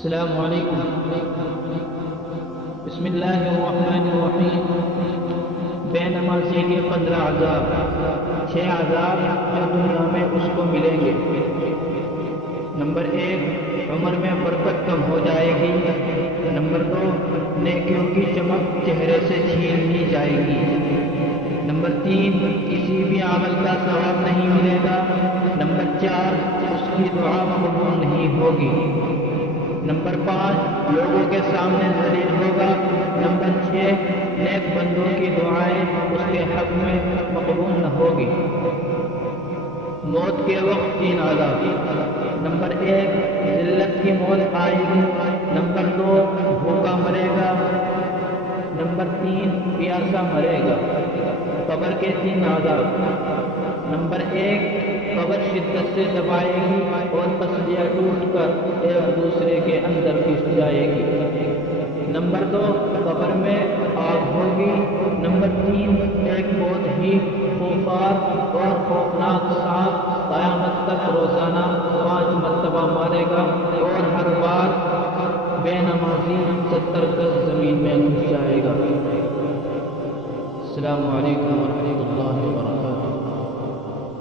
السلام علیکم۔ بسم اللہ الرحمن الرحیم۔ بے نمازی کے 15 عذاب، 6 عذاب جو دنیا میں اس کو ملیں گے۔ نمبر 1، عمر میں برکت کم ہو جائے گی۔ نمبر 2، نیکیوں کی چمک چہرے سے چھین لی جائے گی۔ نمبر 3، کسی بھی عمل کا ثواب نہیں ملے گا۔ نمبر 4، اس کی دعا قبول نہیں ہوگی۔ نمبر 5، لوگوں کے سامنے ذلیل ہوگا۔ نمبر 6، نیک بندوں کی دعائیں اس کے حق میں مقبول نہ ہوگی۔ موت کے وقت 3 عذاب۔ نمبر 1، ذلت کی موت آئے گی۔ نمبر 2، بھوکا مرے گا۔ نمبر 3، پیاسا مرے گا۔ قبر کے 3 عذاب۔ نمبر 1، قبر شدت سے دبائے گی اور پسلیاں ٹوٹ کر ایک دوسرے کے اندر گھس جائے گی۔ نمبر 2، قبر میں آگ ہوگی۔ نمبر 3، ایک بہت ہی خوفناک اور خوفناک سانپ قیامت تک روزانہ 5 مرتبہ مارے گا اور ہر بار بے نمازی 70 گز زمین میں گھس جائے گا۔ السلام علیکم ورحمۃ اللہ وبرکاتہ۔